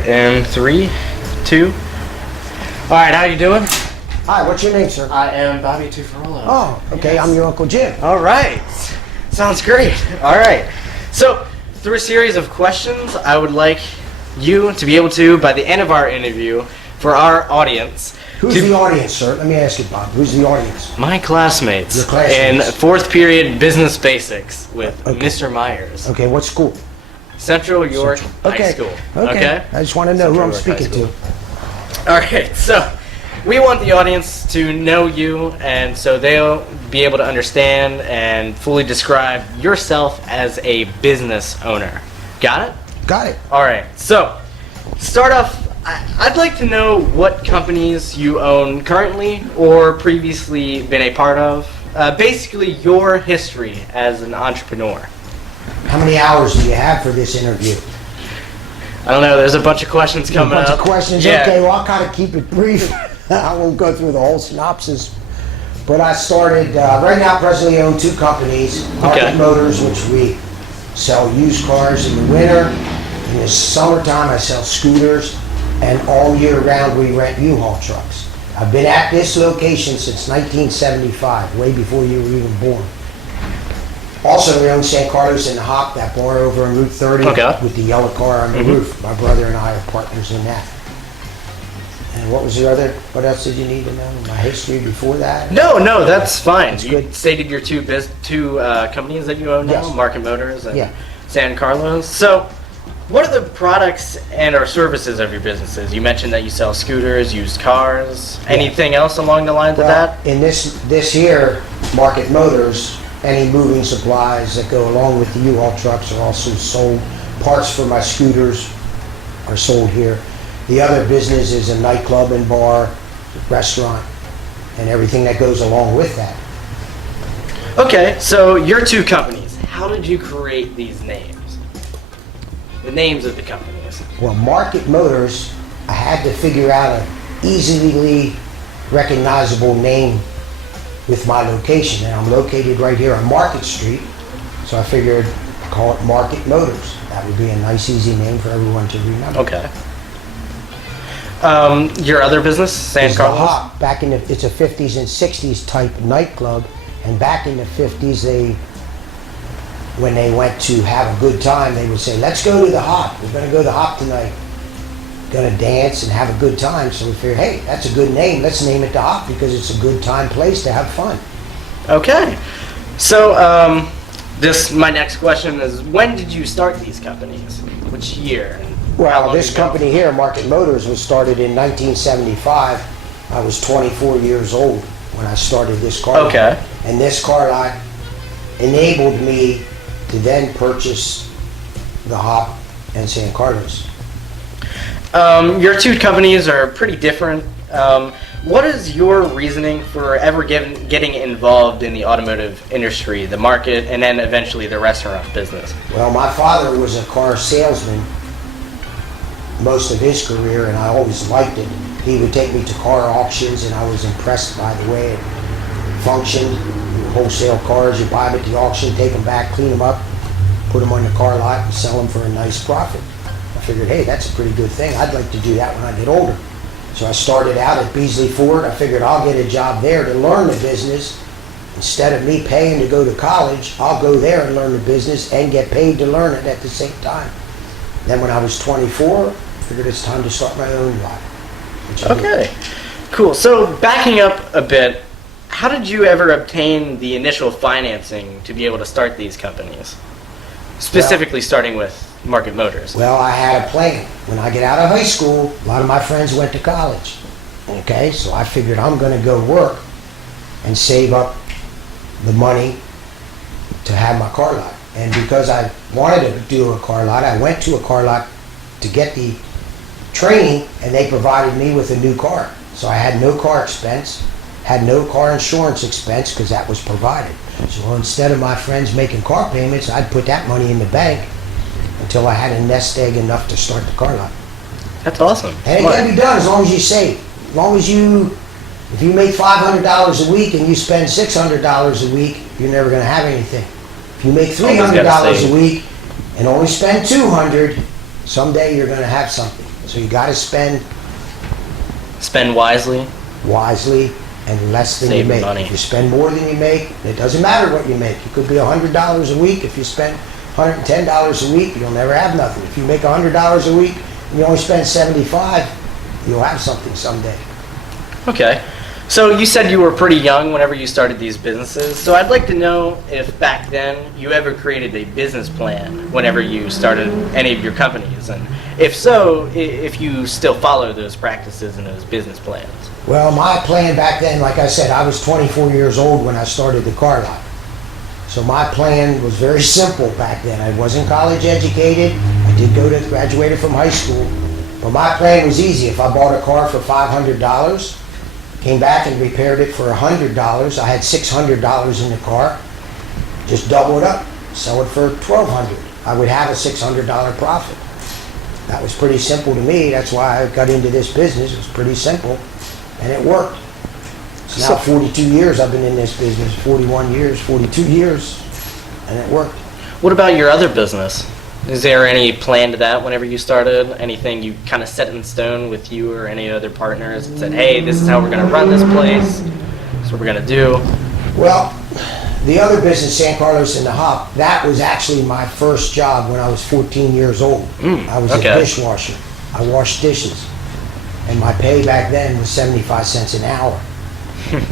right, and 3, 2. All right, how you doing? Hi, what's your name, sir? I am Bobby Tufarolo. Oh, okay, Yes. I'm your Uncle Jim. All right, sounds great. All right, so through a series of questions, I would like you to be able to, by the end of our interview, for our audience. Who's the audience, sir? Let me ask you, Bob. Who's the audience? My classmates. Your classmates. In 4th period business basics with Mr. Myers. Okay, what school? Central York High Okay. School. Okay. I just want to know who I'm Central York speaking High to. All right, so we want the audience to know you, and so they'll be able to understand and fully describe yourself as a business owner. Got it? Got it. All right, so start off, I'd like to know what companies you own currently or previously been a part of. Basically, your history as an entrepreneur. How many hours do you have for this interview? I don't know, there's a bunch of questions coming up. A bunch of questions? Yeah. Okay, well, I'll kind of keep it brief. I won't go through the whole synopsis. But I started, right now, presently own 2 companies. Market Motors, which we sell used cars in the winter. In the summertime, I sell scooters. And all year round, we rent U-Haul trucks. I've been at this location since 1975, way before you were even born. Also, we own San Carlos and the Hop, that bar over on Route 30 with the yellow car on the roof. My brother and I are partners in that. And what else did you need to know? My history before that? No, that's fine. That's You good. stated your two companies that you own now, Yes. Market Motors and Yeah. San Carlos. So, what are the products and or services of your businesses? You mentioned that you sell scooters, used cars. Anything else along the lines of that? In this here, Market Motors, any moving supplies that go along with the U-Haul trucks are also sold. Parts for my scooters are sold here. The other business is a nightclub and bar, restaurant, and everything that goes along with that. Okay, so your 2 companies, how did you create these names? The names of the companies. Well, Market Motors, I had to figure out an easily recognizable name with my location, and I'm located right here on Market Street, so I figured I'd call it Market Motors. That would be a nice, easy name for everyone to remember. Okay. Your other business, San It's the Carlos? Hop. It's a 50s and 60s type nightclub, and back in the 50s, when they went to have a good time, they would say, "Let's go to the Hop. We're going to go to the Hop tonight. Going to dance and have a good time." So we figured, hey, that's a good name. Let's name it the Hop because it's a good time place to have fun. Okay. So, my next question is, when did you start these companies? Which year? And how Well, long this ago? company here, Market Motors, was started in 1975. I was 24 years old when I started this car lot. Okay. And this car lot enabled me to then purchase the Hop and San Carlos. Your 2 companies are pretty different. What is your reasoning for ever getting involved in the automotive industry, the market, and then eventually the restaurant business? Well, my father was a car salesman most of his career, and I always liked it. He would take me to car auctions, and I was impressed by the way it functioned. You wholesale cars, you buy them at the auction, take them back, clean them up, put them on the car lot, and sell them for a nice profit. I figured, hey, that's a pretty good thing. I'd like to do that when I get older. So I started out at Beasley Ford. I figured I'll get a job there to learn the business. Instead of me paying to go to college, I'll go there and learn the business and get paid to learn it at the same time. Then when I was 24, I figured it's time to start my own lot. Okay, cool. So backing up a bit, how did you ever obtain the initial financing to be able to start these companies? Specifically starting with Market Motors. Well, I had a plan. When I get out of high school, a lot of my friends went to college. Okay, so I figured I'm going to go work and save up the money to have my car lot. And because I wanted to do a car lot, I went to a car lot to get the training, and they provided me with a new car. So I had no car expense, had no car insurance expense because that was provided. So instead of my friends making car payments, I'd put that money in the bank until I had a nest egg enough to start the car lot. That's awesome. And it can be done as long as you save. As long as if you make $500 a week and you spend $600 a week, you're never going to have anything. If you make $300 a week and only spend $200, someday you're going to have something. So you got to spend Spend wisely. and less than Save you make. money. If you spend more than you make, it doesn't matter what you make. It could be $100 a week. If you spend $110 a week, you'll never have nothing. If you make $100 a week and you only spend 75, you'll have something someday. Okay. So you said you were pretty young whenever you started these businesses. So I'd like to know if back then you ever created a business plan whenever you started any of your companies, and if so, if you still follow those practices and those business plans. Well, my plan back then, like I said, I was 24 years old when I started the car lot. So my plan was very simple back then. I wasn't college educated. I did graduated from high school. But my plan was easy. If I bought a car for $500, came back and repaired it for $100, I had $600 in the car, just double it up, sell it for $1,200. I would have a $600 profit. That was pretty simple to me. That's why I got into this business. It was pretty simple, and it worked. So now 42 years I've been in this business, 41 years, 42 years, and it worked. What about your other business? Is there any plan to that whenever you started? Anything you kind of set in stone with you or any other partners and said, hey, this is how we're going to run this place, this is what we're going to do? Well, the other business, San Carlos and the Hop, that was actually my first job when I was 14 years old. I was a dishwasher. I washed dishes. And my pay back then was 75 cents an hour.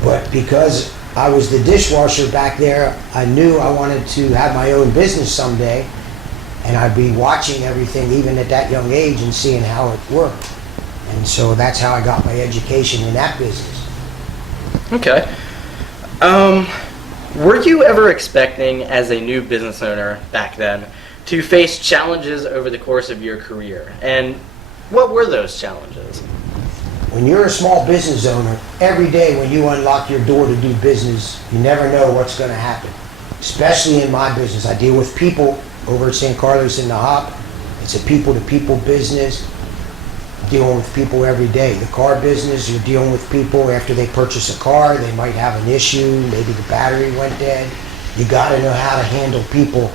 But because I was the dishwasher back there, I knew I wanted to have my own business someday. And I'd be watching everything, even at that young age, and seeing how it worked. And so that's how I got my education in that business. Okay. Were you ever expecting, as a new business owner back then, to face challenges over the course of your career? And what were those challenges? When you're a small business owner, every day when you unlock your door to do business, you never know what's going to happen. Especially in my business. I deal with people over at San Carlos and the Hop. It's a people-to-people business, dealing with people every day. The car business, you're dealing with people after they purchase a car. They might have an issue, maybe the battery went dead. You got to know how to handle people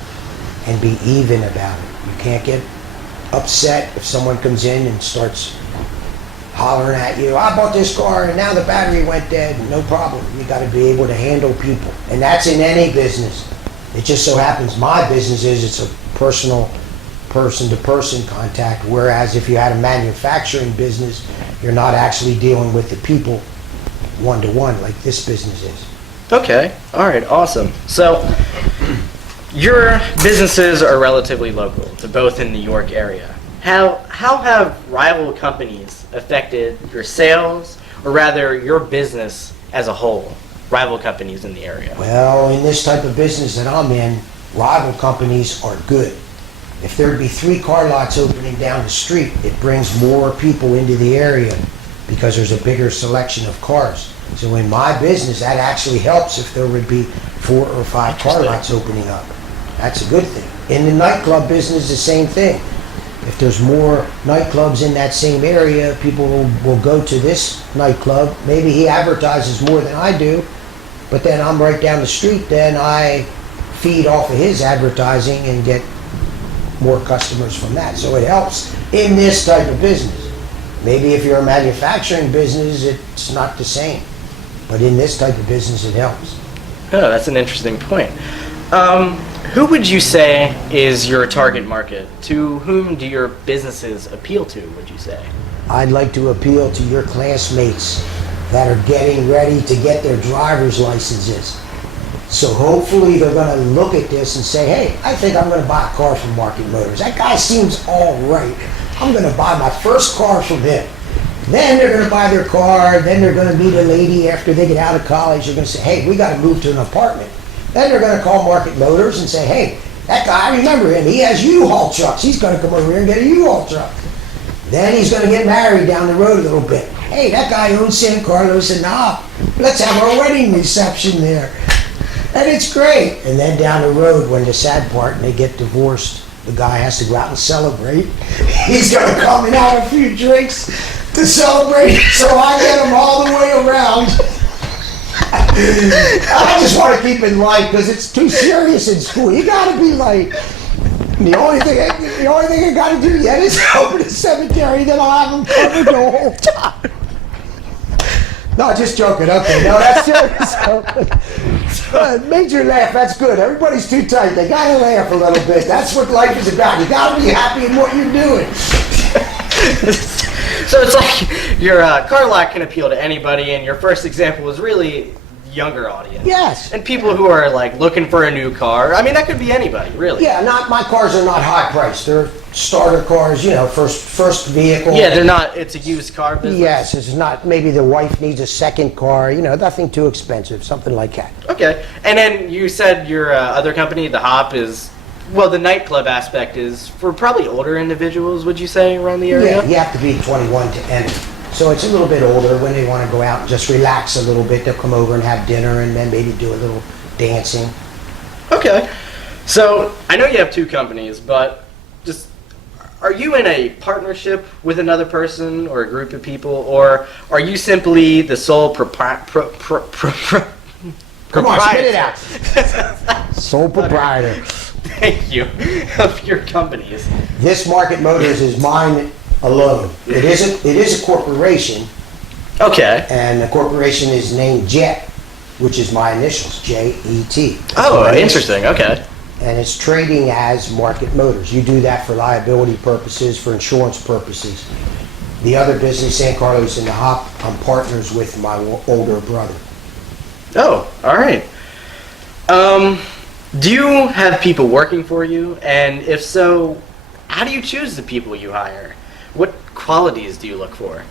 and be even about it. You can't get upset if someone comes in and starts hollering at you, I bought this car and now the battery went dead. No problem. You got to be able to handle people. And that's in any business. It just so happens my business is it's a personal person-to-person contact, whereas if you had a manufacturing business, you're not actually dealing with the people one-to-one like this business is. Okay. All right. Awesome. So your businesses are relatively local. They're both in the New York area. How have rival companies affected your sales, or rather your business as a whole? Rival companies in the area. Well, in this type of business that I'm in, rival companies are good. If there'd be 3 car lots opening down the street, it brings more people into the area because there's a bigger selection of cars. So in my business, that actually helps if there would be 4 or 5 car lots opening up. That's a good thing. In the nightclub business, the same thing. If there's more nightclubs in that same area, people will go to this nightclub. Maybe he advertises more than I do, but then I'm right down the street, then I feed off of his advertising and get more customers from that. So it helps in this type of business. Maybe if you're a manufacturing business, it's not the same. But in this type of business, it helps. Oh, that's an interesting point. Who would you say is your target market? To whom do your businesses appeal to, would you say? I'd like to appeal to your classmates that are getting ready to get their driver's licenses. So hopefully they're going to look at this and say, hey, I think I'm going to buy a car from Market Motors. That guy seems all right. I'm going to buy my first car from him. Then they're going to buy their car. Then they're going to meet a lady after they get out of college. They're going to say, hey, we got to move to an apartment. Then they're going to call Market Motors and say, hey, that guy, I remember him. He has U-Haul trucks. He's going to come over here and get a U-Haul truck. Then he's going to get married down the road a little bit. Hey, that guy owns San Carlos and Knob. Let's have our wedding reception there. And it's great. And then down the road, when the sad part, and they get divorced, the guy has to go out and celebrate. He's going to come and have a few drinks to celebrate. So I get him all the way around. I just want to keep it light because it's too serious in school. You got to be light. The only thing, The only thing I gotta do yet is open a cemetery, then I'll have them covered the whole time. No, just joking. Okay, no, that's serious. Made you laugh. That's good. Everybody's too tight. They gotta laugh a little bit. That's what life is about. You gotta be happy in what you're doing. So it's like your car lot can appeal to anybody, and your first example was really younger audience. Yes. And people who are like looking for a new car. I mean, that could be anybody, really. Yeah, my cars are not high priced. They're starter cars, first vehicle. Yeah, they're not. It's a used car business. Yes, it's not. Maybe the wife needs a second car. Nothing too expensive, something like that. Okay. And then you said your other company, the Hop, is the nightclub aspect is for probably older individuals. Would you say around the area? Yeah, you have to be 21 to enter. So it's a little bit older. When they want to go out and just relax a little bit, they'll come over and have dinner and then maybe do a little dancing. Okay. So I know you have two companies, but just are you in a partnership with another person or a group of people, or are you simply the sole proprietor? Come on, spit it out. Sole proprietor. Thank you. Of your companies. This Market Motors is mine alone. It is a corporation. Okay. And the corporation is named JET, which is my initials, J-E-T. Oh, interesting. Okay. And it's trading as Market Motors. You do that for liability purposes, for insurance purposes. The other business, San Carlos and the Hop, I'm partners with my older brother. Oh, all right. Do you have people working for you? And if so, how do you choose the people you hire? What qualities do you look for?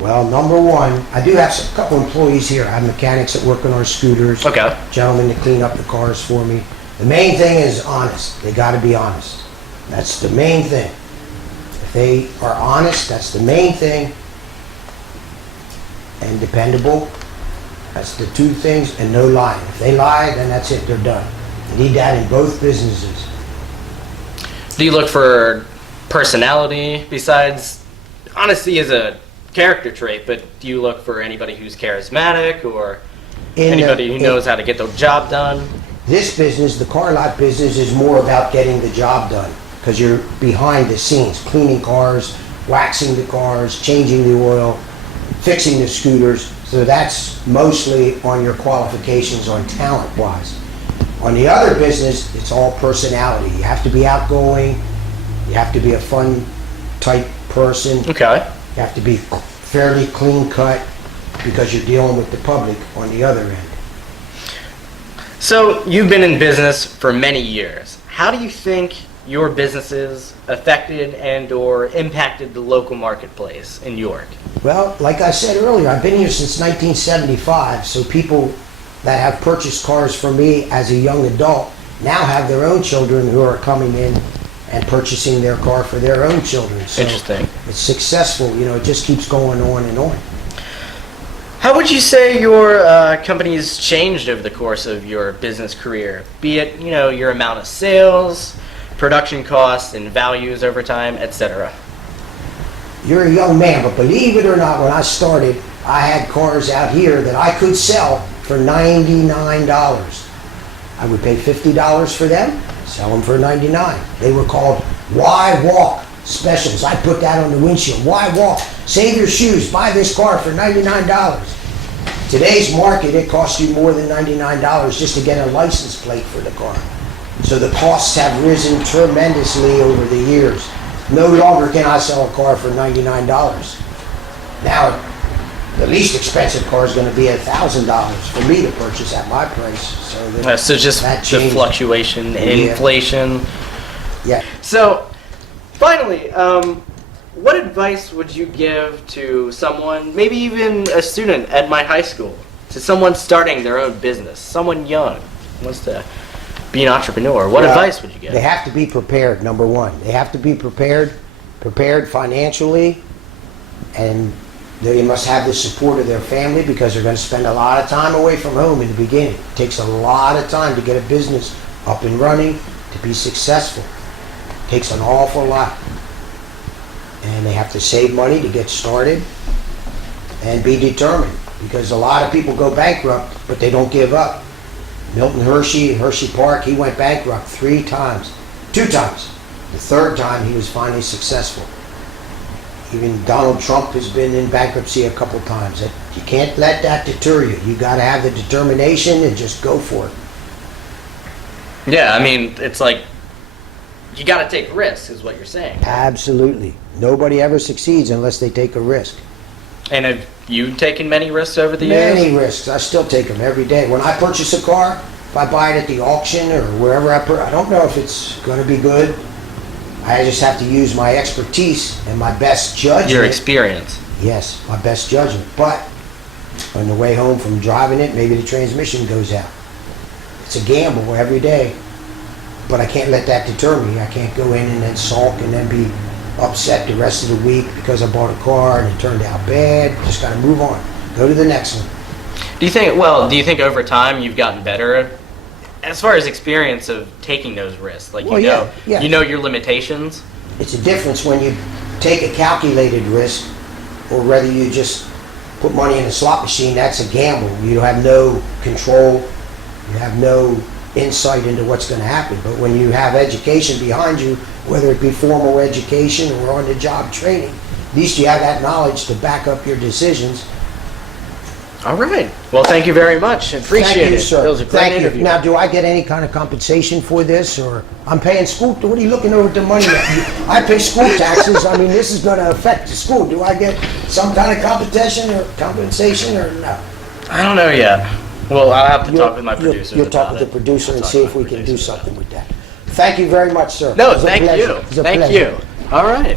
Well, number one, I do have a couple employees here. I have mechanics that work on our scooters. Okay. Gentlemen to clean up the cars for me. The main thing is honest. They got to be honest. That's the main thing. If they are honest, that's the main thing. And dependable. That's the two things, and no lying. If they lie, then that's it. They're done. You need that in both businesses. Do you look for personality besides honesty is a character trait, but do you look for anybody who's charismatic or anybody who knows how to get the job done? This business, the car lot business, is more about getting the job done because you're behind the scenes, cleaning cars, waxing the cars, changing the oil, fixing the scooters. So that's mostly on your qualifications on talent-wise. On the other business, it's all personality. You have to be outgoing. You have to be a fun type person. Okay. You have to be fairly clean-cut because you're dealing with the public on the other end. So you've been in business for many years. How do you think your businesses affected and or impacted the local marketplace in York? Well, like I said earlier, I've been here since 1975, so people that have purchased cars from me as a young adult now have their own children who are coming in and purchasing their car for their own children. So interesting. It's successful, it just keeps going on and on. How would you say your company has changed over the course of your business career? Be it, your amount of sales, production costs, and values over time, etc. You're a young man, but believe it or not, when I started, I had cars out here that I could sell for $99. I would pay $50 for them, sell them for $99. They were called Why Walk specials. I put that on the windshield. Why walk? Save your shoes. Buy this car for $99. Today's market, it costs you more than $99 just to get a license plate for the car. So the costs have risen tremendously over the years. No longer can I sell a car for $99. Now, the least expensive car is going to be $1,000 for me to purchase at my price. So just the fluctuation in inflation. Yeah. So, finally, what advice would you give to someone, maybe even a student at my high school, to someone starting their own business, someone young who wants to be an entrepreneur? What advice would you give? They have to be prepared, number one. They have to be prepared financially, and they must have the support of their family because they're going to spend a lot of time away from home in the beginning. It takes a lot of time to get a business up and running, to be successful. It takes an awful lot. And they have to save money to get started and be determined because a lot of people go bankrupt, but they don't give up. Milton Hershey, Hershey Park, he went bankrupt 2 times. The third time, he was finally successful. Even Donald Trump has been in bankruptcy a couple times. You can't let that deter you. You got to have the determination and just go for it. Yeah, I mean, it's like you got to take risks, is what you're saying. Absolutely. Nobody ever succeeds unless they take a risk. And have you taken many risks over the years? Many risks. I still take them every day. When I purchase a car, if I buy it at the auction or wherever I don't know if it's going to be good. I just have to use my expertise and my best judgment. Your experience. Yes, my best judgment. But on the way home from driving it, maybe the transmission goes out. It's a gamble every day. But I can't let that deter me. I can't go in and then sulk and then be upset the rest of the week because I bought a car and it turned out bad. Just got to move on. Go to the next one. Do you think over time you've gotten better as far as experience of taking those risks? Like, Well, yeah. you know your limitations? It's a difference when you take a calculated risk or whether you just put money in a slot machine. That's a gamble. You have no control. You have no insight into what's going to happen. But when you have education behind you, whether it be formal education or on-the-job training, at least you have that knowledge to back up your decisions. All right. Well, thank you very much. Appreciate Thank you, it. sir. It was a great Thank you. interview. Now, do I get any kind of compensation for this, or I'm paying school? What are you looking over at the money? I pay school taxes. I mean, this is going to affect the school. Do I get some kind of compensation or no? I don't know yet. Well, I'll have to talk with my producer. You'll talk with the producer and see if we can do something with that. Thank you very much, sir. No, It was a thank pleasure. you. It was a Thank pleasure. you. All right.